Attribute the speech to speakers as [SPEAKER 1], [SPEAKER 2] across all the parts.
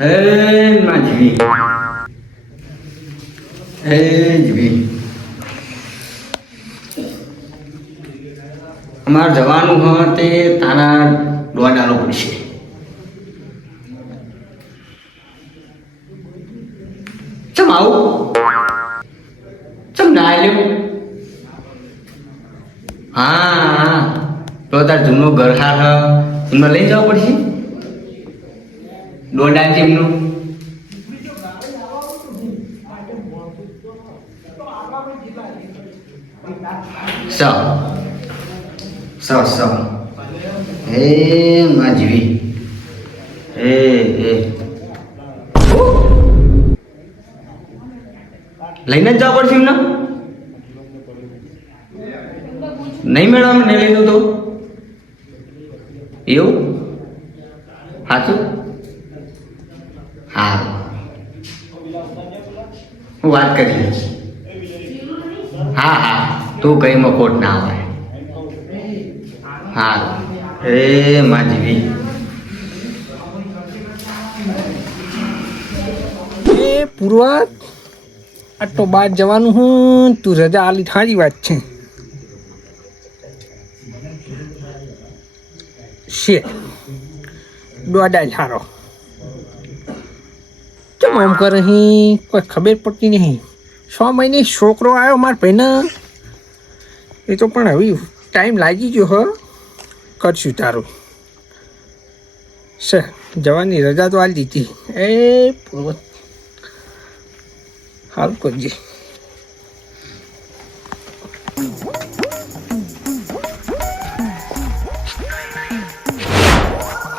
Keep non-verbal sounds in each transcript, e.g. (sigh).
[SPEAKER 1] હે માં જીવી હે અમારે જવાનું હોય તે તારા દોડાલો પડશે. ચમ આવું? ચમ ના આવ્યો હા તો તાર જૂનો ગરહાર હા. એમાં લઈ જવા પડશે? દોડા ચીમનું? સ. સ સ. હે માં જીવી એ એ. લઈને જ જવા પડશે એમને? નહીં મેડમ નહીં લીધું તો એવું? સાચું? હા. હું વાત કરી હા હા. તું કઈ મકોટ ના આવે હા એ માજવી
[SPEAKER 2] એ પૂર્વા આટલો બહાર જવાનું હું, તું રજા આલી સારી વાત છે. છે દોડા સારો કેમ આમ કરે અહીં કોઈ ખબર પડતી નહીં. છ મહિને છોકરો આવ્યો માર ભાઈને. એ તો પણ હવે ટાઈમ લાગી ગયો હ. કરશું તારું. છે જવાની રજા તો આલી દીધી. એ હાલ કરજે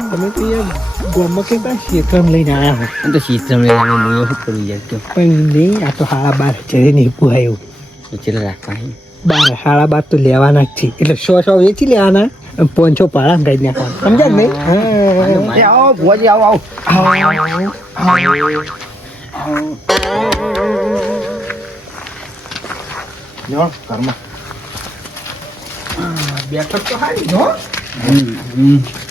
[SPEAKER 2] તમે તો યાર ગામમાં કે ક્ષેત્રમ લઈને આવ્યા હો
[SPEAKER 1] તો શીતમ લેવાનું હું એવું કરી જાય
[SPEAKER 2] પણ નહીં આ તો હાળા બાર જઈને નહીં એવું
[SPEAKER 1] ચેલા રાખવા
[SPEAKER 2] બાર હાડા બાર તો લેવાના જ છે એટલે સો સો વેચી લેવાના અને પોંચો પાડા કાઢી નાખવાના સમજાય નહીં હા
[SPEAKER 1] આવો ભોજી આવો આવો
[SPEAKER 2] ઘરમાં બેઠક તો હારી જો હો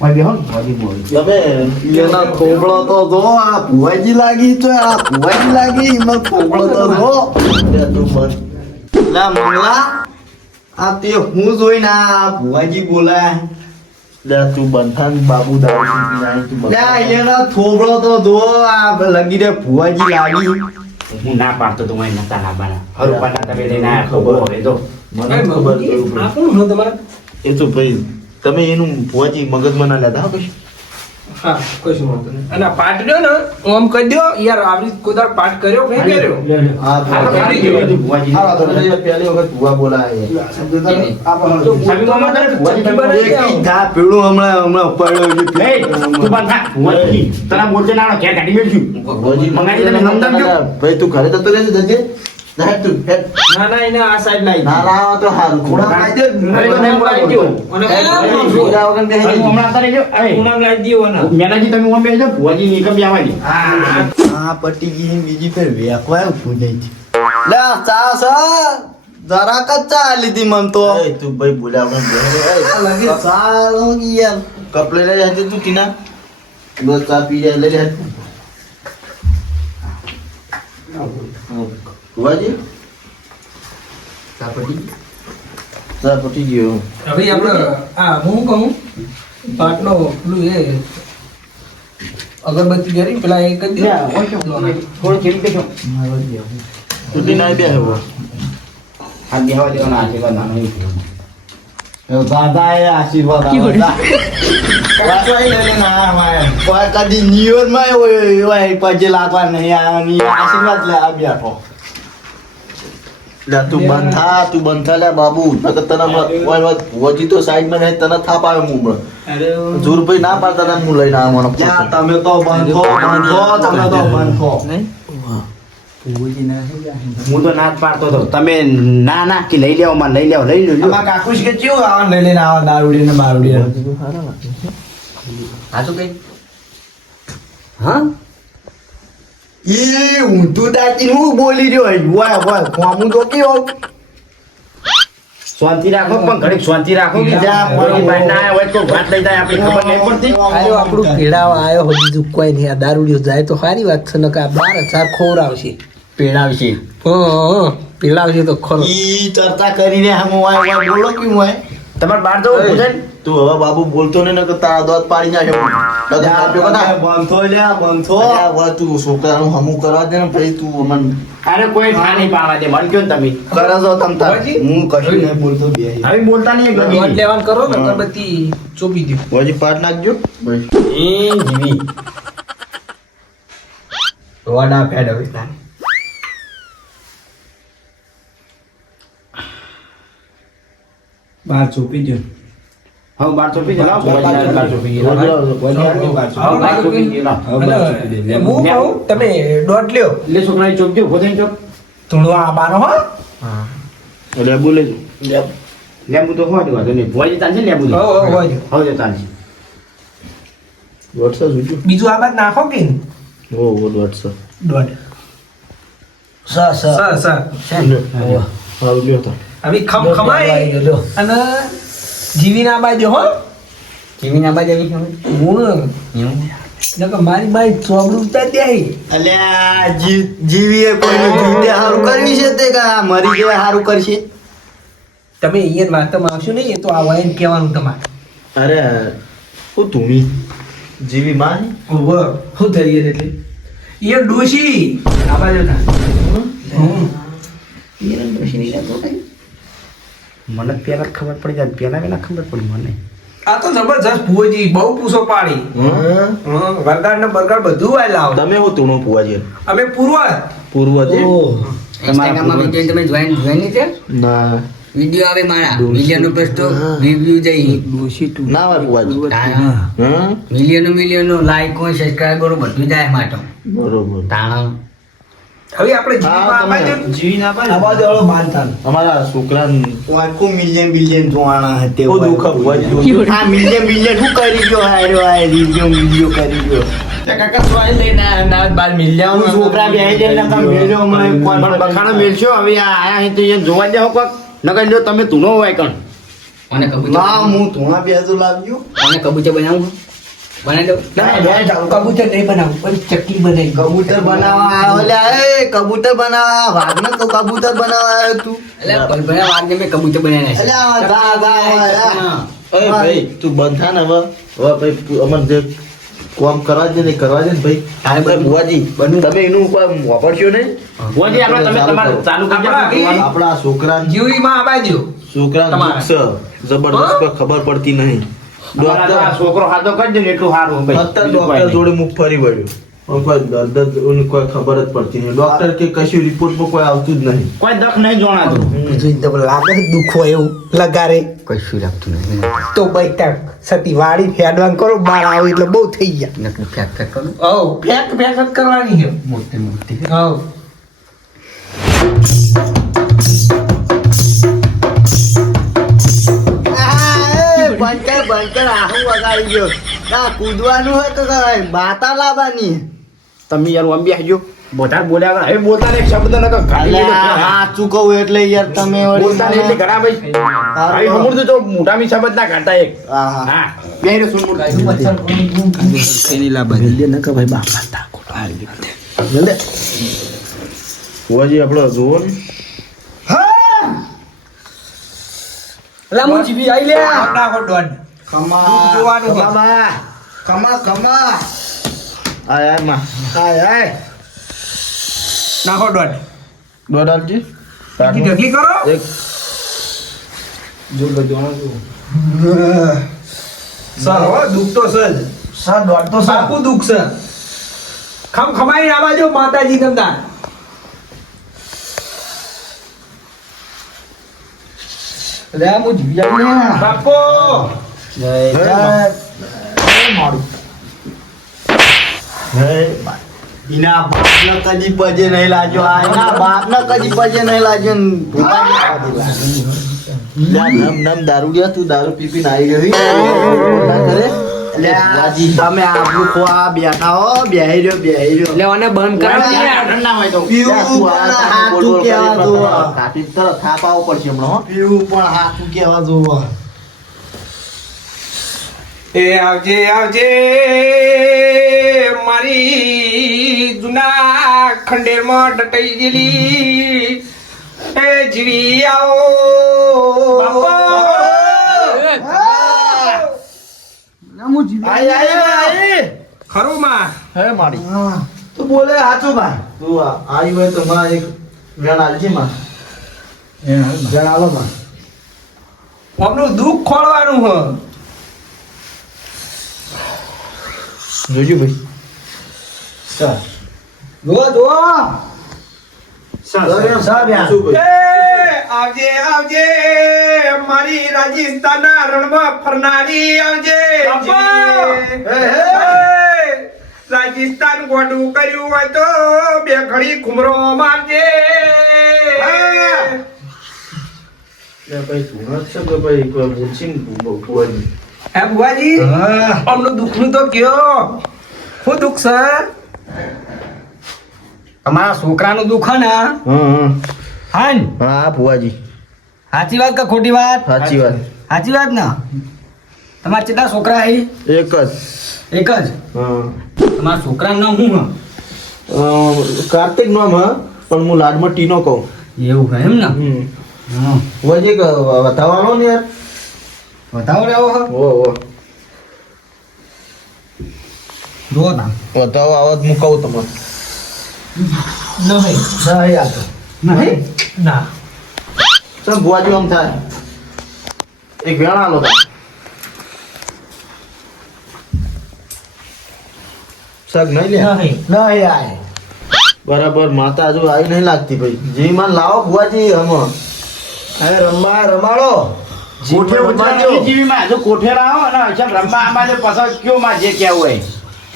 [SPEAKER 1] લ્યો
[SPEAKER 2] મારી બેહો ને ભોજી બોલી
[SPEAKER 3] તમે એના થોબળો તો જો આ ભુવાજી લાગી તો આ ભુવાજી લાગી એમાં થોબળો તો જો
[SPEAKER 1] લે તું મન
[SPEAKER 3] લા મંગલા આ તે હું જોઈને આ ભુવાજી બોલા
[SPEAKER 1] લે તું બંધન બાબુ બંધન.
[SPEAKER 3] લા એના થોબળો તો ધો આ લગી રે ભુવાજી લાગી
[SPEAKER 4] હું ના પાડતો તો મને નતા લાવવાના હરું પાટા તમે લઈને આયા ખબર હોય તો
[SPEAKER 1] મને ખબર
[SPEAKER 2] આ હો તમારે
[SPEAKER 1] એ તો ભાઈ તમે એનું ભુવાજી મગજમાં ના લેતા કશું
[SPEAKER 2] હા કશું વાંધો નહીં અને પાઠ રહ્યો ને હું કહી દો યાર આવી કોદાર પાઠ કર્યો કે કર્યો
[SPEAKER 1] હા
[SPEAKER 4] ભુવાજી.
[SPEAKER 1] હા તો પહેલી વખત ભુવા બોલાય
[SPEAKER 2] તો તને આવો.
[SPEAKER 3] ધા પેલું હમણાં હમણાં ઉપાડ્યો છે.
[SPEAKER 4] તું બંધ થા. ભુવાજી, તને મોરચે ના આવડે, કાઢી મેલશું.
[SPEAKER 1] ભુવાજી
[SPEAKER 4] મંગાજી તમે સમજાવજો.
[SPEAKER 1] ના, ના, ભાઈ તું ઘરે જતો રહેજે જજે ના
[SPEAKER 2] ના ના એને આ સાઈડ લાવી
[SPEAKER 1] ના લાવો તો હારું. ખૂણા દે.
[SPEAKER 2] અને
[SPEAKER 1] વગર.
[SPEAKER 4] હમણાં જો,
[SPEAKER 2] લાવી દ્યો ને.
[SPEAKER 4] મેનાજી તમે ઓમ બેસજો, ભુવાજી નીકળ બી આવવાની.
[SPEAKER 3] આ પટી ગઈ બીજી ફેર વેકવાય ઉભું લે ચા છે? જરાક જ લીધી મન તો.
[SPEAKER 1] એ, તું ભાઈ બેસી
[SPEAKER 3] લગી. ચા લગી યાર.
[SPEAKER 1] કપ લઈ લે તું ટીના બસ ચા પી જાય લઈ લે. ભુવાજી ચા પટી ગઈ? ચા પટી ગયો
[SPEAKER 2] હવે આપણે આ હું કહું પાટલો પેલું એ અગરબત્તી કરી પેલા એ કરી
[SPEAKER 1] બે
[SPEAKER 4] દેવાના, આશીર્વાદ નાનો.
[SPEAKER 3] દાદા એ આશીર્વાદ કદી ન્યુ યરમાં પછી લાગવા નહીં આવ્યા આશીર્વાદ લે આ બેઠો
[SPEAKER 1] લે તું બંધ થા તું બંધ થા લે બાબુ. નકર તને હમણાં વાત ભુવાજી તો સાઈડમાં રહે તને થાપ આવે મું હમણાં. જોરભાઈ ના પાડતા તને હું લઈને આવવાનો તમે તો બંધો બંધો તમે તો બંધો
[SPEAKER 4] હું તો ના જ પાડતો હતો. તમે ના ના કે લઈ લેવો માં લઈ લેવો લઈ લેજો
[SPEAKER 1] આમાં કાકુ કે કેવું આવા લઈ લઈને આવા દારૂડી ને બારૂડી
[SPEAKER 5] તો કઈ હા?
[SPEAKER 1] ઈ ઊંધું દાચી હું બોલી રહ્યો હોય હોય કોમું તો કેવો
[SPEAKER 4] શાંતિ રાખો પણ ઘડીક શાંતિ રાખો કે
[SPEAKER 1] જા,
[SPEAKER 4] કોઈ ભાઈ ના આવ્યા હોય તો વાત લઈ જાય આપણી ખબર નહીં પડતી
[SPEAKER 2] આયો આપણું પેડાવા આવ્યો હજી બીજું કોઈ નહીં આ દારૂડિયો જાય તો સારી વાત છે નકા આ બાર હજાર ખોવરાવશે
[SPEAKER 5] પેડાવશે
[SPEAKER 2] હં, પીવડાવશે તો ખરો
[SPEAKER 1] ઈ ચર્ચા કરીને હમ હોય હોય બોલો કેમ હોય
[SPEAKER 4] તમારે બાર જવું?
[SPEAKER 1] તું હવે બાબુ બોલતો ને કે તારા દોત પાડી નાખ્યો બંધો લ્યા બંધો. હવે તું છોકરાનું હમું કરવા દે ને ભાઈ તું અમન
[SPEAKER 4] અરે કોઈ ના નહીં પાડવા દે મન કયો તમે?
[SPEAKER 1] કરો છો તમ તાર. હું કશું નહીં બોલતો બે
[SPEAKER 4] હવે બોલતા નહીં ગમી
[SPEAKER 2] લેવાનું કરો ને અગરબત્તી ચોપી દે
[SPEAKER 1] ભોજી પાટ નાખજો. ભાઈ.
[SPEAKER 4] એ જીવી.
[SPEAKER 5] વડા ફેડ હવે તારે.
[SPEAKER 6] બાર ચોપી દો
[SPEAKER 2] હું કહું તમે દોઢ લ્યો.
[SPEAKER 4] લે છોકરાની ચોપ દે, ઊભો થઈને ચોપ.
[SPEAKER 2] થોડું આ હો.
[SPEAKER 1] લેબુ લેજો.
[SPEAKER 4] લેંબુ. તો હોય વાંધો નહીં ચાલશે ને લેંબુ તો?
[SPEAKER 2] હો, હો, હોય.
[SPEAKER 4] હવે તો
[SPEAKER 1] જોજો
[SPEAKER 2] બીજું આ બાદ નાખો કે?
[SPEAKER 1] ઓ ઓ વોટ્સઅપ
[SPEAKER 2] દોઢ.
[SPEAKER 1] સ સ.
[SPEAKER 2] સર
[SPEAKER 1] લ્યો તો.
[SPEAKER 2] હવે ખમ ખમાય અને જીવી ના બાજુ હો.
[SPEAKER 5] જીવી ના બાજુ આવી
[SPEAKER 2] હું નકર મારી બાઈ ચોબડું ઉતારી દે
[SPEAKER 1] અલ્યા જીવી જીવીએ કોઈનું જીવતે હારું કર્યું છે તે કા મરી ગયા હારું કરશે?
[SPEAKER 2] તમે અહીંયા વાતમાં આવશો નહીં એ તો આ વાયન કહેવાનું તમારે.
[SPEAKER 1] અરે હું તુમી જીવી માં
[SPEAKER 2] ઓવ શું થઈ ગયું એટલે. એ ડોશી. આ બાજુ ના હમ.
[SPEAKER 4] મને પેલા ખબર પડી જાય પેલા પેલા ખબર પડી મને.
[SPEAKER 2] આ તો જબરજસ્ત ભુવાજી બહુ પૂછો પાડી. હમ, વરગાડ ને બરગાડ બધું આ લાવ.
[SPEAKER 1] તમે હું તુણો ભુવાજી?
[SPEAKER 2] અમે પૂર્વ
[SPEAKER 1] પૂર્વ
[SPEAKER 5] ઇન્સ્ટાગ્રામમાં વીડિયો તમે જોઈન જોઈન નહીં થયા
[SPEAKER 1] ના.
[SPEAKER 5] વીડિયો આવે મારા. મિલિયનો પ્રશ્નો રિવ્યુ જઈ.
[SPEAKER 1] ના હોય પુવાજી
[SPEAKER 5] તાણા
[SPEAKER 1] હા
[SPEAKER 5] મિલિયનો મિલિયનો લાઈકો સબસ્ક્રાઇબરો બધું જાય માટો
[SPEAKER 1] બરોબર.
[SPEAKER 5] તાણા.
[SPEAKER 2] હવે આપણે બાજુ બાજુ માનતા
[SPEAKER 1] અમારા છોકરા
[SPEAKER 3] આખું મિલિયન બિલિયન જોવાના હતા
[SPEAKER 1] બહુ દુઃખ પુવાજી
[SPEAKER 3] આ મિલિયન બિલિયન શું કરી ગયો હાર્યો આ રીડિયો મિલિયો કરી ગયો.
[SPEAKER 4] હું છોકરા બેહી જઈને નકર મેલ્યો હમણાં કોઈ પણ બખાડો મેલશો હવે આ આયા તો જોવા દેવો કોક. નકર જો તમે ધૂનો હોય કણ.
[SPEAKER 5] અને કબૂતર
[SPEAKER 3] ના હું ધોણા બેસું લાવજો
[SPEAKER 5] અને કબૂતર બનાવું
[SPEAKER 2] કબૂતર નહીં બનાવું પણ ચકલી બનાવી.
[SPEAKER 3] કબૂતર બનાવવા આવ્યો લ્યા કબૂતર બનાવવા વાઘને તો કબૂતર બનાવવા આવ્યો તું.
[SPEAKER 5] એટલે કલ્પના વાગને મેં કબૂતર બનાવી નાખ્યા.
[SPEAKER 3] અલ્યા ગા ગા હોય
[SPEAKER 5] હા.
[SPEAKER 1] અરે ભાઈ તું બંધ ને હવે. હવે ભાઈ તું અમન જે કોમ કરવા દે ને કરવા દે ને ભાઈ.
[SPEAKER 5] તારે
[SPEAKER 1] ભાઈ બુવાજી તમે એનું કોઈ વાપરશો
[SPEAKER 4] આપણે તમે તમારે ચાલુ કરી
[SPEAKER 2] આપણા
[SPEAKER 1] છોકરા
[SPEAKER 2] જીવી માં બાજુ
[SPEAKER 1] છોકરા. જબરદસ્ત ખબર પડતી નહીં.
[SPEAKER 4] છોકરો હાથો કરી ને એટલું સારું ભાઈ.
[SPEAKER 1] અત્યારે
[SPEAKER 4] બીજું કોઈ
[SPEAKER 1] ડોક્ટર જોડે મુખ ફરી વળ્યો. કોઈ દર્દ કોઈ ખબર જ પડતી નહીં. ડોક્ટર કે કશું રિપોર્ટમાં કોઈ આવતું જ નહીં.
[SPEAKER 4] કોઈ દખ નહીં જોણાતું.
[SPEAKER 2] લાગે છે દુઃખ હોય એવું લગારે.
[SPEAKER 5] કશું લાગતું નહીં.
[SPEAKER 2] તો ભાઈ ત્યાં સતી વાળી ફેડવાન કરો બાર આવે એટલે બહુ થઈ ગયા.
[SPEAKER 5] ફેક ફેક કરું.
[SPEAKER 2] ઓ ફેક ફેક કરવાની છે.
[SPEAKER 5] મોટી
[SPEAKER 3] બંકર આહું વગાડી ગયો ના કૂદવાનું હોય તો બાતા લાવવાની.
[SPEAKER 4] તમે યાર આમ બેસજો બધા બોલ્યા હવે બોલતા એક શબ્દ નકર ગાલી
[SPEAKER 3] અલ્યા,
[SPEAKER 4] દીધો.
[SPEAKER 3] એટલે યાર તમે
[SPEAKER 4] બોલતા એટલે ઘણા ભાઈ ભાઈ સમજતું તો મોટામી શબ્દ ના કાઢતા એક.
[SPEAKER 3] હા, હા.
[SPEAKER 4] હા બેહી રહ્યો સુન મોટા.
[SPEAKER 1] ફુવાજી આપણો જુઓ ને.
[SPEAKER 2] લામુ જીવી આઈ લે નાખો દોડ
[SPEAKER 3] ખમા
[SPEAKER 2] જોવાનું હોય.
[SPEAKER 3] ખમા ખમા ખમા
[SPEAKER 1] આય આયમાં. આય આય.
[SPEAKER 2] નાખો દોડ
[SPEAKER 1] દોઢ આપજી
[SPEAKER 2] ઢગલી ઢગલી કરો.
[SPEAKER 1] એક.
[SPEAKER 2] સર હો દુઃખ તો સર
[SPEAKER 3] સર દોઢ તો સર.
[SPEAKER 2] સાપુ દુઃખ સર ખમ ખમાઈ આવા જો માતાજી તમદાર
[SPEAKER 3] લે ને
[SPEAKER 2] બાપો.
[SPEAKER 3] એના બાપને કદી પજે નહીં લાગ્યો. આ એના બાપને કદી પજે નહીં લાગ્યો. ને ભૂપાજી ખાધી લાગ્યો.
[SPEAKER 1] લ્યા, નમ નમ દારૂ લ્યા, તું દારૂ પી પીને આવી ગયો. ના કરે?
[SPEAKER 3] લે તમે આપણું ખોવા બેઠા હો બેહી રહ્યો બેહી રહ્યો.
[SPEAKER 2] એટલે મને બંધ કરાવ
[SPEAKER 1] તરત પડશે હમણાં
[SPEAKER 3] પીવું પણ હાથું કેવા જોવો
[SPEAKER 2] એ આવજે આવજે મારી જૂના ખંડેરમાં ડટાઈ ગયેલી. એ જીવી આવો. ખરું માં.
[SPEAKER 1] હે મારી.
[SPEAKER 3] તું બોલે હાચું ભાઈ
[SPEAKER 1] તું આ- આવી હોય તો માં એક વેણ આલજે માં.
[SPEAKER 3] જણાવો માં.
[SPEAKER 2] આપણું દુઃખ ખોળવાનું હ.
[SPEAKER 1] જોજો ભાઈ. શું ભાઈ?
[SPEAKER 2] એ આવજે આવજે. મારી રાજસ્થાનના રણમાં ફરનારી આવજે. રાજસ્થાન ગોડું કર્યું હોય તો બે ઘડી ઘુમરો મારજે.
[SPEAKER 1] ભાઈ તું જ છે ભાઈ કોઈ બોલશે ને.
[SPEAKER 2] હે. બુઆજી અમનું દુઃખનું તો કયો. શું દુઃખ છે?
[SPEAKER 4] તમારા છોકરાનું દુઃખ ને
[SPEAKER 1] હં, હં.
[SPEAKER 4] હા ને
[SPEAKER 1] હા ફુવાજી
[SPEAKER 4] સાચી વાત કે ખોટી વાત?
[SPEAKER 1] સાચી વાત.
[SPEAKER 4] સાચી વાત ને? તમારા કેટલા છોકરા હે?
[SPEAKER 1] એક જ.
[SPEAKER 4] એક જ?
[SPEAKER 1] હં.
[SPEAKER 4] તમારા છોકરાનું નામ શું
[SPEAKER 1] અ, કાર્તિક નામ હ પણ હું લાડમાં ટીનો કહું.
[SPEAKER 4] એવું હે એમ ને. હા
[SPEAKER 1] એક વધારવાનો ને યાર. ઓ ઓ. વધાવો તમને.
[SPEAKER 2] નહીં.
[SPEAKER 3] નહીં આ તો.
[SPEAKER 4] નહીં?
[SPEAKER 2] ના.
[SPEAKER 1] ચમ ભુવાજી આમ થાય? એક વેણ આલો તા સગ નહીં લે?
[SPEAKER 2] નહીં.
[SPEAKER 3] નહીં આય.
[SPEAKER 1] બરાબર માતા હજુ આવી નહીં લાગતી ભાઈ. જી માં લાવો ભુવાજી હમ
[SPEAKER 3] હવે રમવા રમાડો.
[SPEAKER 4] કોઠે
[SPEAKER 3] જીવન જીવી
[SPEAKER 4] માં જો કોઠે રાહો અને અસલ રમવા જો પસાર કયો માં જે કેવું હોય?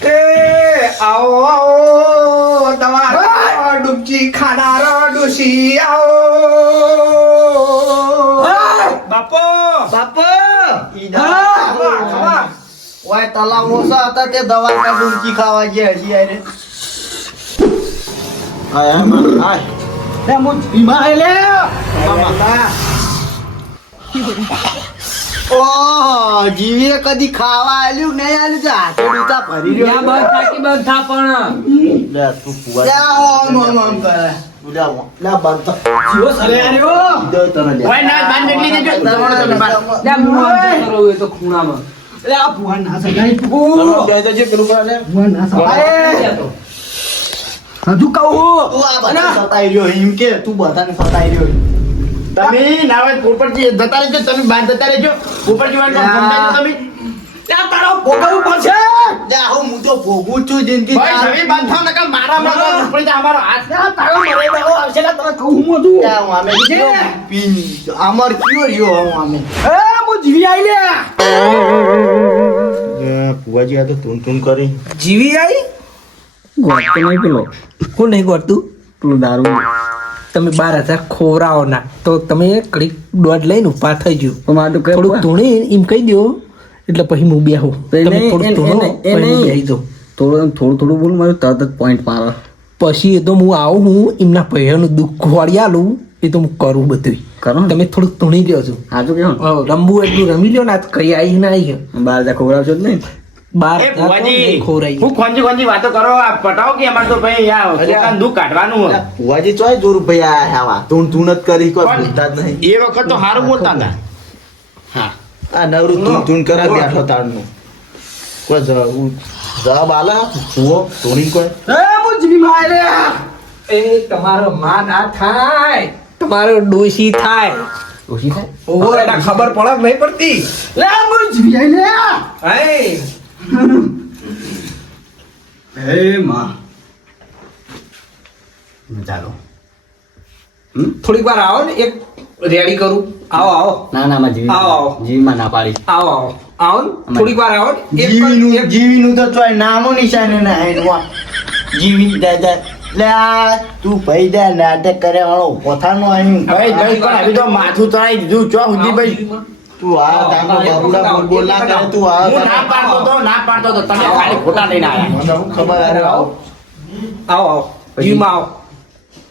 [SPEAKER 2] એ આવો આવો તમારા ડૂબકી ખાનારો ડોશી આવો. બાપો.
[SPEAKER 3] બાપો.
[SPEAKER 2] ઈધા.
[SPEAKER 3] ઓય તલા ઓછા હતા તે દવા કા ડુમકી ખાવા ગયા હજી આય રે
[SPEAKER 1] આય આય આય
[SPEAKER 3] લે મુ બીમાર હે લે (laughs) ઓહ જીવીએ કદી ખાવા આલ્યું નહીં આલ્યું? છે હાથે ડૂચા ભરી રહ્યો.
[SPEAKER 1] બસ તું તું. લે બંધ થા. તને લે.
[SPEAKER 4] નીકળી જજો
[SPEAKER 3] લે
[SPEAKER 1] કરે
[SPEAKER 3] સગાઈ હજુ કહું. તું આ બધા સતાઈ રહ્યો એમ કે તું બધાને સતાઈ રહ્યો.
[SPEAKER 4] તમે ના હોય પોપટજી જતા રહેજો તમે બહાર જતા રહેજો. પોપટજી વાળો તમે?
[SPEAKER 3] ત્યાં તારો ભોગવવું પડશે. જા હું હું તો ભોગવું છું જિંદગી
[SPEAKER 4] ભાઈ સવી બાંધ થાવ નકર મારા મારા ઉપડી અમારો હાથ
[SPEAKER 3] ત્યાં તારો મરે દાડો આવશે ને તને કહું ત્યાં હું કયો પીન અમર કયો રહ્યો હું આમે? એ હું જીવી આઈ લે.
[SPEAKER 1] પુવાજી આ તો ટૂન ટૂન કરી.
[SPEAKER 2] જીવી આઈ?
[SPEAKER 7] ગોળતો નહીં પેલો.
[SPEAKER 2] કોણ નહીં ગોટતું
[SPEAKER 7] પેલું દારૂ.
[SPEAKER 2] તમે બાર હજાર ખોરાઓ ના તો તમે કડીક દોઢ લઈને ઊભા થઈ ગયો
[SPEAKER 7] તો તો
[SPEAKER 2] થોડુંક ધોણી એમ કહી દો એટલે પછી હું બેહું.
[SPEAKER 7] તો
[SPEAKER 2] તમે થોડુંક ધૂણો હું
[SPEAKER 7] એને- થોડું થોડું થોડું બોલું મારું તરત જ પોઈન્ટ મારે.
[SPEAKER 2] પછી એ તો હું આવું હું એમના પહેરનું દુઃખ વાળી આલું એ તો હું કરું બધું
[SPEAKER 7] કરો
[SPEAKER 2] તમે થોડુંક ધૂણી લ્યો છો.
[SPEAKER 7] સાચું કેવું
[SPEAKER 2] રમવું એટલું રમી લ્યો ને આજ કઈ આવી ના આવી
[SPEAKER 7] બાર હજાર ખવડાવશો જ નહીં.
[SPEAKER 2] બાર
[SPEAKER 4] એ ભુવાજી હું ખોંજી ખોંજી વાતો કરો આ પટાવો કે અમારે તો ભાઈ આ છોકરાનું દુઃખ કાઢવાનું હોય.
[SPEAKER 1] ભુવાજી ચોય જોર ભાઈ આ આવા. ટૂન ટૂન જ કરી કોઈ
[SPEAKER 4] પણ
[SPEAKER 1] જ નહીં.
[SPEAKER 4] એ વખત તો સારું બોલતા હતા.
[SPEAKER 1] આ નવરું ટૂન ટૂન કરે બેઠો તારનું. કોઈ જવાબ જવાબ આલે? ભુવો ધોની કોઈ?
[SPEAKER 3] એ
[SPEAKER 2] તમારો માન આ થાય. તમારો ડોશી થાય.
[SPEAKER 7] ઓછી થાય?
[SPEAKER 2] ખબર પડે નહીં પડતી.
[SPEAKER 3] લે હું લે.
[SPEAKER 2] હે
[SPEAKER 3] હે માં.
[SPEAKER 4] ચાલો
[SPEAKER 2] થોડીક વાર આવો ને એક રેડી કરું. આવો આવો.
[SPEAKER 7] ના ના માં
[SPEAKER 2] આવો, આવો.
[SPEAKER 7] જીવી જીવીમાં ના પાડી.
[SPEAKER 2] આવો આવો. આવો ને થોડીક વાર આવો ને.
[SPEAKER 3] જીવીનું જીવીનું તો ચોય નામો નિશાને ના હે વા. જીવી દાદા લે આ તું ભાઈ દે નાટક કરે વાળો પોતાનો અહીં.
[SPEAKER 4] ભાઈ ભાઈ પણ હવે તો માથું તળાઈ દીધું. ચો સુધી ભાઈ
[SPEAKER 3] તું આ તાકો બાબુડા બોલ બોલ ના કરે તું આ
[SPEAKER 4] હું ના પાડતો તો ના પાડતો તો તમે ખાલી ખોટા લઈને આવ્યા.
[SPEAKER 3] મને હું ખબર અરે આવો.
[SPEAKER 2] આવો આવો. જીવમાં આવો.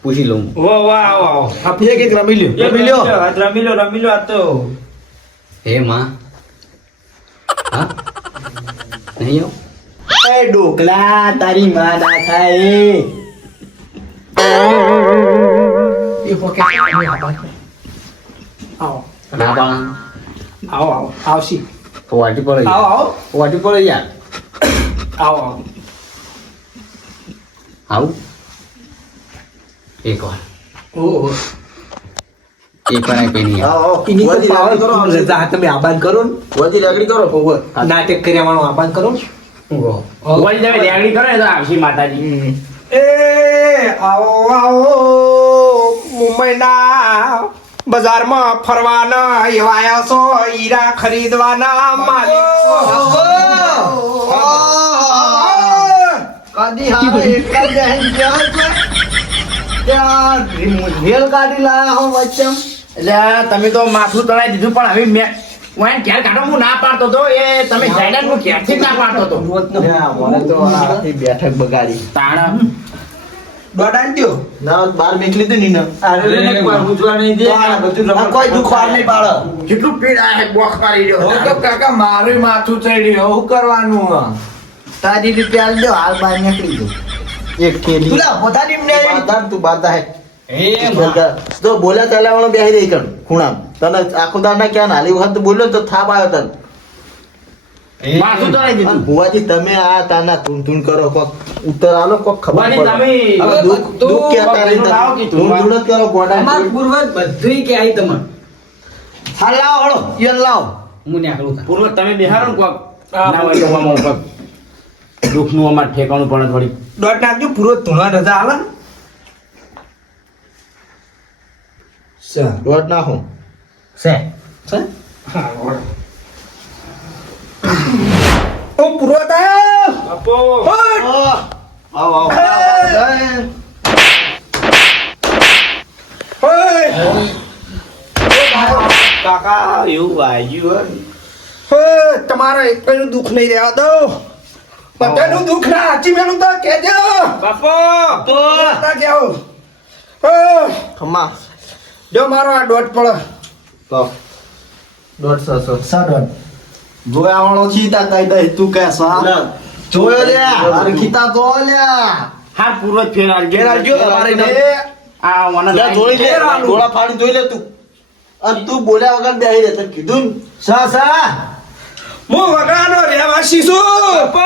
[SPEAKER 7] પૂછી લઉં.
[SPEAKER 8] વાહ વાહ આવો આવો.
[SPEAKER 3] આ એક એક રમી લ્યો. રમી લ્યો.
[SPEAKER 8] રમી લો રમી લ્યો આ તો.
[SPEAKER 7] હે માં. હા? નહીં આવ?
[SPEAKER 3] એ ડોકલા તારી માં ના થાય. એ
[SPEAKER 2] એ પોકેટ આવો આવો.
[SPEAKER 7] ના પાડા.
[SPEAKER 2] આવો આવો આવશી.
[SPEAKER 7] વાટી પડે
[SPEAKER 2] આવો આવો.
[SPEAKER 7] વાટી પડે યાર
[SPEAKER 2] આવો આવો.
[SPEAKER 7] આવું? એક વાર.
[SPEAKER 2] ઓહો.
[SPEAKER 7] એક વાર કઈ નહીં આવે.
[SPEAKER 2] એની તો પાવર
[SPEAKER 3] લાગણી કરો
[SPEAKER 2] કરો રજા તમે આબાન કરો ને.
[SPEAKER 3] વધી લાગણી કરો.
[SPEAKER 2] નાટક કર્યા વાળું આબાન કરો ને.
[SPEAKER 4] વળી તમે રેગડી કરો ને તો આવશે માતાજી.
[SPEAKER 2] એ આવો આવો મુંબઈના બજારમાં ફરવાના એવાયા છો હીરા ખરીદવાના માલિક
[SPEAKER 3] રેલ ગાડી લાયા હો વચ્ચે.
[SPEAKER 4] એટલે તમે તો માથું તળાઈ દીધું પણ હવે મેં વાઈન ઘેર કાઢો હું ના પાડતો તો. એ તમે જઈને હું ઘેરથી ના પાડતો હતો
[SPEAKER 3] મને તો આથી બેઠક બગાડી.
[SPEAKER 4] તાણ.
[SPEAKER 2] દોડાન દ્યો
[SPEAKER 3] ના બાર મેકલી હતી ની
[SPEAKER 8] ઉજવા
[SPEAKER 3] આ કોઈ દુખવાર નહીં પાડે.
[SPEAKER 4] કેટલું પીડા હે બોખ મારી રહ્યો.
[SPEAKER 8] કાકા મારું માથું ચડ્યું. શું કરવાનું
[SPEAKER 3] તારી રીતે દો હાલ બાર નીકળી દો એક થેલી તુલા પોતાની ને બાદા તું બાદા હે તો બોલ્યા ચાલ્યા વાળો બેહી રહી કણ ખૂણા તને આખો દાર ના ક્યાં હાલી વખત બોલ્યો તો થાપ આવ્યો તને.
[SPEAKER 4] માથું તળાઈ દીધું.
[SPEAKER 3] ભુવાજી તમે આ તાના ધૂન ધૂન કરો કોક. ઉત્તર આલો કોક ખબર પડે.
[SPEAKER 4] તમે
[SPEAKER 3] હવે દુખ દુઃખ
[SPEAKER 4] કે
[SPEAKER 3] તું
[SPEAKER 4] તું
[SPEAKER 3] તું કરો ગોડા
[SPEAKER 7] પૂર્વજ બધુંય કે આઈ તમને.
[SPEAKER 3] હાલ લાવો હળો યન લાવો.
[SPEAKER 7] હું ને આગળ
[SPEAKER 4] પૂર્વ તમે બિહારો ને કોક. ના હોય તો આમાં કોક દુઃખનું અમાર ઠેકાણું પણ થોડી
[SPEAKER 2] દોડ નાખજો પૂરો ધૂણા રજા હાલ ને.
[SPEAKER 3] દોડ નાખો.
[SPEAKER 7] સે
[SPEAKER 2] હા, વળો. ઓ પૂરો થયો
[SPEAKER 8] આપો!
[SPEAKER 3] આવો આવો.
[SPEAKER 8] કાકા એવું વાગ્યું
[SPEAKER 2] હટ! તમારા એકનું દુઃખ નહીં રહેવા દો. બધાનું દુઃખ ના હાચી મેલું તો કહેજો.
[SPEAKER 8] બાપો!
[SPEAKER 2] કહેવો. હટ!
[SPEAKER 3] ખમા
[SPEAKER 2] જો મારો આ દોઢ પડે
[SPEAKER 3] તો. દોઢ સો સા દોઢ. વાળો ચીતા કઈ દઈ તું કે સા જોયો લે ખીતા તો લે
[SPEAKER 4] હા પૂર્વ ફેર આવજો
[SPEAKER 3] ઘેર આવજો તમારે ને
[SPEAKER 4] આ વાના
[SPEAKER 3] લે જોઈ લે. ગોળા ફાડી જોઈ લે તું. અને તું બોલ્યા વગર બેહી રહે તને કીધું સા સા?
[SPEAKER 2] હું વગાનો રહેવાસી છું.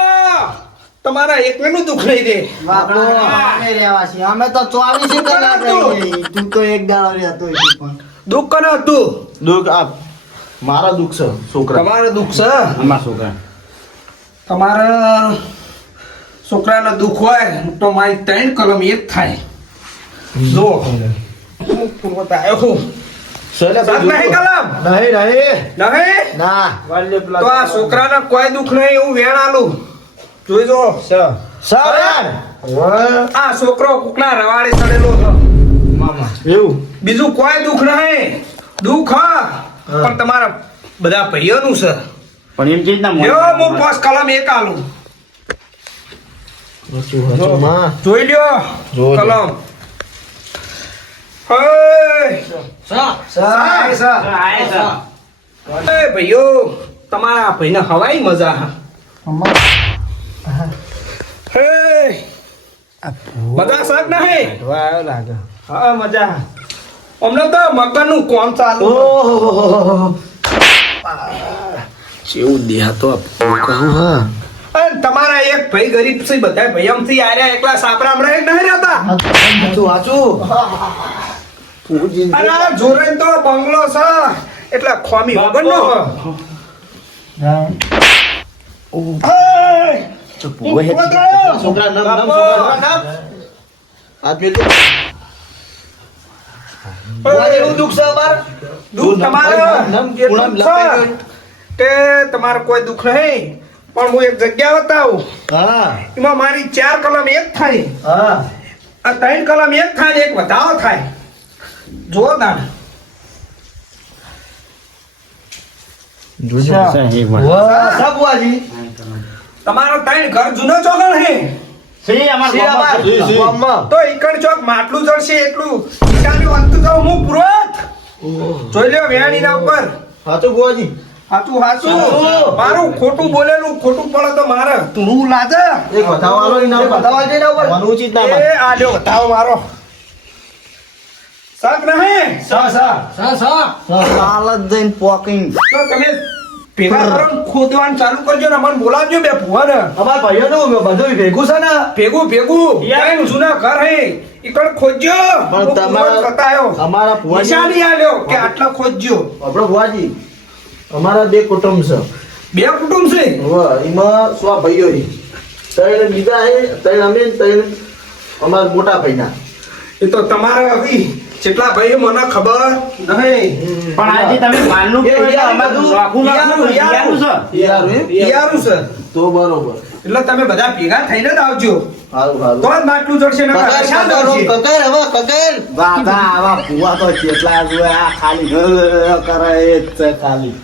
[SPEAKER 2] તમારા એકનું દુઃખ નહીં દે.
[SPEAKER 3] બાપો અમે રહેવાસી. અમે તો 24 કલાક રહી તું તો એક દાડો રહેતો હોય પણ.
[SPEAKER 2] દુઃખ કોને હતું
[SPEAKER 3] દુઃખ આ મારા દુઃખ છે છોકરા.
[SPEAKER 2] તમારા દુઃખ છે?
[SPEAKER 4] અમારા છોકરા.
[SPEAKER 2] તમારા છોકરાનો દુઃખ હોય તો મારી ત્રણ કલમ એક થાય. જો. પૂર્વત આવ્યો છું સાત નહીં કલમ?
[SPEAKER 3] નહીં નહીં.
[SPEAKER 2] નહીં?
[SPEAKER 3] ના.
[SPEAKER 2] તો આ છોકરાને કોઈ દુઃખ નહીં એવું વેણ આલું. જોઈજો.
[SPEAKER 3] સર.
[SPEAKER 2] આ છોકરો કુકના રવાડે ચડેલો છે
[SPEAKER 3] એવું?
[SPEAKER 2] બીજું કોઈ દુઃખ નહીં. દુઃખ હા. પણ તમારા બધા ભાઈઓનું છે.
[SPEAKER 4] પણ એમ કે રીતના
[SPEAKER 2] લ્યો હું પાંચ કલમ એક આલું.
[SPEAKER 3] માં.
[SPEAKER 2] જોઈ લ્યો. કલમ. હે ભાઈઓ તમારા ભાઈને હવાઈ મજા હા. હે મજા સાક
[SPEAKER 8] લાગે
[SPEAKER 2] હા? મજા અમને તો મકાનનું કોમ ચાલુ.
[SPEAKER 3] કેવું દેહાતો કહું હા.
[SPEAKER 2] તમારા એક ભાઈ ગરીબ છે બધા ભાઈઓમાંથી આર્યા એકલા સાપરામ એક નહીં રહેતા?
[SPEAKER 3] તું વાંચું
[SPEAKER 2] અરે જોરે તો બંગલો છે એટલે ખોમી વગર નો
[SPEAKER 3] છોકરા નમ નમ છોકરા. નમ આ પેલું ભુવાજી, એવું દુઃખ છે અમાર?
[SPEAKER 2] દુઃખ તમારે? કે તમારે કોઈ દુઃખ નહીં પણ હું એક જગ્યા બતાવું.
[SPEAKER 1] હા.
[SPEAKER 2] એમાં મારી ચાર કલમ એક થાય.
[SPEAKER 1] હા.
[SPEAKER 2] આ ત્રણ કલમ એક થાય એક વધારો થાય. જો દાણ
[SPEAKER 4] એક મિનિટ.
[SPEAKER 1] વાહ, સા ભુવાજી
[SPEAKER 2] તમારો ત્રણ ઘર જૂનો ચોગણ હે. તો ઈકણ ચોક માટલું જળશે એટલું ઈટાનું અંત હું પૂરો જોઈ લ્યો વેણીના ઉપર.
[SPEAKER 1] ભુવાજી
[SPEAKER 2] હાચું હાચું
[SPEAKER 1] હાચું.
[SPEAKER 2] મારું ખોટું બોલેલું ખોટું પડે તો મારે. તું લાજે?
[SPEAKER 1] એક વધાવો આલો એના ઉપર. મનુ ચિત ના
[SPEAKER 2] એ આ લ્યો બતાવો મારો. સાક નહીં?
[SPEAKER 1] સા, સા.
[SPEAKER 3] હાલ જ જઈને પોકિંગ
[SPEAKER 2] તો તમે ભેગા કરો ખોદવાનું ચાલુ કરજો ને મને બોલાવજો બે ભુવાને.
[SPEAKER 1] અમાર ભાઈઓનું બધું ભેગું છે ને.
[SPEAKER 2] ભેગું ભેગું. ત્રણ જૂના ઘર હે. ઈકડ ખોજ્યો
[SPEAKER 1] પણ તમારા-. અમારા ભુવાજી
[SPEAKER 2] નિશાની આલ્યો કે આટલા ખોજ્યો
[SPEAKER 1] આપણો ભુવાજી. અમારા બે કુટુંબ છે.
[SPEAKER 2] બે કુટુંબ છે?
[SPEAKER 1] એમાં સો ભાઈઓ છે? ત્રણ બીજા છે ત્રણ અમે ત્રણ અમારા મોટા ભાઈના.
[SPEAKER 2] એ તો તમારા હવે જેટલા ભાઈ મને ખબર નહીં.
[SPEAKER 4] પણ આજે તમે માનનું
[SPEAKER 1] કે
[SPEAKER 4] કહો એટલે
[SPEAKER 1] યાર,
[SPEAKER 4] છે.
[SPEAKER 1] યારું
[SPEAKER 2] છે.
[SPEAKER 1] તો બરોબર.
[SPEAKER 2] એટલે તમે બધા ભેગા થઈને જ આવજો.
[SPEAKER 1] સારું સારું
[SPEAKER 2] તો માટલું જડશે ને
[SPEAKER 1] કકર,
[SPEAKER 2] શાંત
[SPEAKER 1] કકર,
[SPEAKER 2] આવશે.
[SPEAKER 1] કકર, હવે કકર.
[SPEAKER 3] બાધા આવા ભૂવા તો કેટલા જોયા આ ખાલી કરે એ જ ખાલી.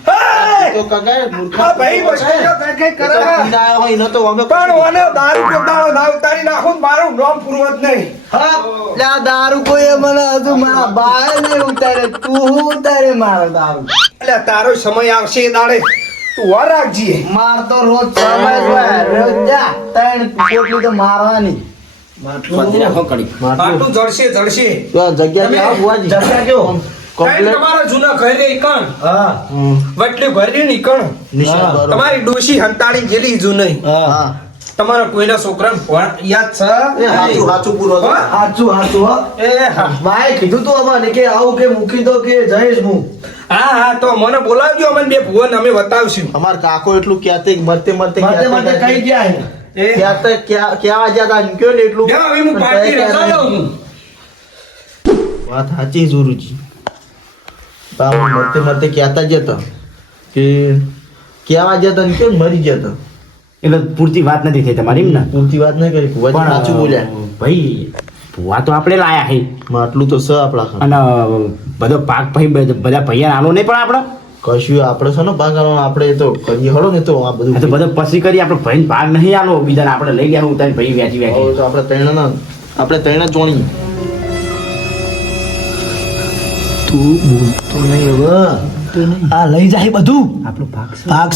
[SPEAKER 1] તો કકર, મૂર્ખા
[SPEAKER 2] ભાઈ વસ્તુ જો કઈ કઈ
[SPEAKER 1] એ તો
[SPEAKER 2] કરે
[SPEAKER 1] પીને હોય, એનો તો અમે
[SPEAKER 2] પણ ઓને દારૂ પોતાનો ના ઉતારી નાખું મારું નામ પૂરું નહીં.
[SPEAKER 1] હા,
[SPEAKER 3] લે આ દારૂ કોઈ મને હજુ મારા બાર ને ઉતારે તું ઉતારે મારો દારૂ?
[SPEAKER 2] એટલે તારો સમય આવશે દાડે. તું વાર રાખજે.
[SPEAKER 3] માર તો રોજ સમય રોજ જા. ત્રણ તો મારવાની?
[SPEAKER 2] તમારા ડોશી હંતાળી ગયેલી જૂની.
[SPEAKER 1] હા.
[SPEAKER 2] તમારા કોઈના છોકરાને યાદ
[SPEAKER 1] એ હાચું હાચું પૂરો
[SPEAKER 3] હાચું હાચું હો.
[SPEAKER 2] એ
[SPEAKER 1] માએ કીધું તું અમાને કે આવું કે મૂકી દો કે જઈશ હું.
[SPEAKER 2] હા હા તો મને બોલાવજો અમને બે ભુવન અમે બતાવશું
[SPEAKER 1] અમાર કાકો એટલું કહેતે કે મરતે મરતે
[SPEAKER 3] મરતે મરતે કઈ ગયા
[SPEAKER 2] એ.
[SPEAKER 1] ક્યાં કહેતે ક્યાં ક્યાં વાગ્યા તા કયો ને એટલું?
[SPEAKER 2] જા હવે હું પાર્ટી રજા લઉં છું.
[SPEAKER 1] વાત સાચી ગુરુજી. બાપુ મરતે મરતે ક્યાં જ હતા કે ક્યાં વાગ્યા તા કે મરી ગયા તા
[SPEAKER 4] એટલે પૂરતી વાત નથી થઈ તમારી એમ ને?
[SPEAKER 1] પૂરતી વાત નહીં કરી પણ સાચું બોલ્યા.
[SPEAKER 4] ભાઈ ભૂવા તો આપણે લાયા હે.
[SPEAKER 1] માટલું તો સ આપણા
[SPEAKER 4] અને બધો પાક ભાઈ બધા ભૈયા આનો નહીં પણ આપણે?
[SPEAKER 1] કશું આપણે છે ને ભાગ આપણે તો કરીએ હળો ને તો આ
[SPEAKER 4] બધું તો
[SPEAKER 1] બધો
[SPEAKER 4] પછી કરી આપણે ભાઈ ભાગ નહીં આનો બીજાને આપણે લઈ ગયા ઉતારી ભાઈ વ્યાજી વ્યાજી.
[SPEAKER 1] તો આપણે ત્રણ ના આપણે ત્રણ ચોણી. જોણી તું બોલતો નહીં હવે.
[SPEAKER 3] આ લઈ જાય બધું.
[SPEAKER 4] આપણો ભાગ છે
[SPEAKER 3] ભાગ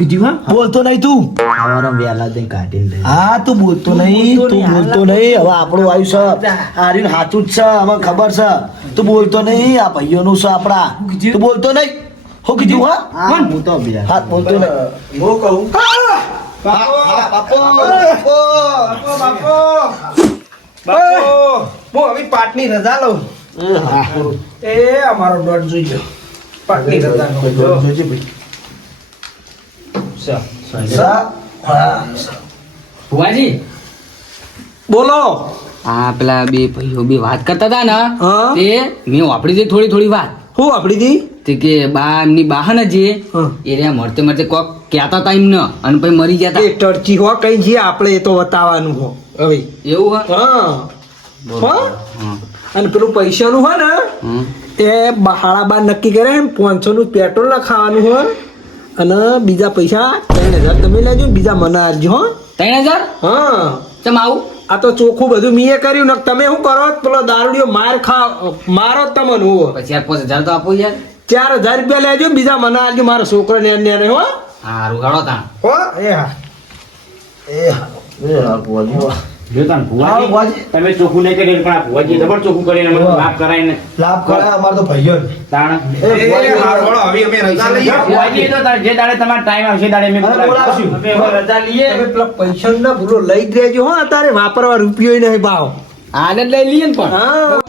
[SPEAKER 4] કીધું હા.
[SPEAKER 3] બોલતો નહીં તું.
[SPEAKER 4] અમારા વેલા દઈને કાઢીને
[SPEAKER 3] હા તું બોલતો નહીં તું બોલતો નહીં. હવે આપણું આવ્યું છે આર્યન સાચું જ છે હવે ખબર છે. તું બોલતો નહીં આ ભાઈઓનું છે આપણા. તું બોલતો નહીં? હું કીધું હા?
[SPEAKER 4] હું તો બે
[SPEAKER 3] હા બોલતો નહીં.
[SPEAKER 1] હું કહું?
[SPEAKER 2] બાપો.
[SPEAKER 1] બાપો
[SPEAKER 2] બાપો બાપો. બાપો. હું. હવે પાટની રજા લઉં.
[SPEAKER 1] એ
[SPEAKER 2] અમારો ડોટ જોઈ દોઢ
[SPEAKER 1] જોજે ભાઈ.
[SPEAKER 7] ભુવાજી.
[SPEAKER 2] બોલો.
[SPEAKER 7] આ પેલા બે ભાઈઓ બે વાત કરતા હતા ને તે મેં વાપરી હતી થોડી થોડી વાત.
[SPEAKER 2] હું આપડી દી?
[SPEAKER 7] તે કે બા એમની બાહન જે. એ રહ્યા મળતે મળતે કોક કહેતા હતા એમને અને પછી મરી ગયા
[SPEAKER 2] એ ટર્ચી હો કઈ જે આપણે એ તો બતાવવાનું હો હવે.
[SPEAKER 7] એવું હા.
[SPEAKER 2] હા હો?
[SPEAKER 7] હા.
[SPEAKER 2] અને પેલું પૈસાનું હોય ને. એ હાડા બાર નક્કી કરે એમ પાંચસોનું પેટ્રોલ ના ખાવાનું હોય અને બીજા પૈસા ત્રણ હજાર તમે લેજો બીજા મને આપજો હો.
[SPEAKER 7] ત્રણ હજાર?
[SPEAKER 2] હા.
[SPEAKER 7] તમે આવું?
[SPEAKER 2] આ તો ચોખ્ખું બધું મીએ કર્યું ને તમે શું કરો? પેલો દારૂડિયો માર ખા મારો તમને
[SPEAKER 7] પછી ચાર પાંચ હજાર તો આપો યાર.
[SPEAKER 2] ચાર હજાર રૂપિયા લેજો બીજા મને આપજો મારો છોકરો ને એને હો.
[SPEAKER 7] હા રૂગાડો તા
[SPEAKER 2] હો એ હા.
[SPEAKER 1] એ હા
[SPEAKER 4] એ હા
[SPEAKER 3] હા,
[SPEAKER 4] ભુવાજી
[SPEAKER 3] ભુવાજી.
[SPEAKER 4] તમે ચોખ્ખું નહીં કરી પણ આ ભુવાજી જબર ચોખ્ખું કરીને અમને
[SPEAKER 3] હા.
[SPEAKER 4] માફ કરાઈને
[SPEAKER 3] લાભ કરે. અમાર તો ભાઈઓ
[SPEAKER 4] તાણ.
[SPEAKER 2] એ હારું, હવે અમે રજા લઈએ.
[SPEAKER 4] ભુવાજી. તો જે દાડે તમારો ટાઈમ આવશે દાડે અમે
[SPEAKER 3] બોલાવશું.
[SPEAKER 4] અમે રજા લઈએ.
[SPEAKER 2] તમે પેલા પૈસા ના ભૂલો લઈ જ રહેજો. હો તારે વાપરવા રૂપિયો નહીં ભાવ.
[SPEAKER 7] આને લઈ લઈએ ને પણ.
[SPEAKER 2] હા.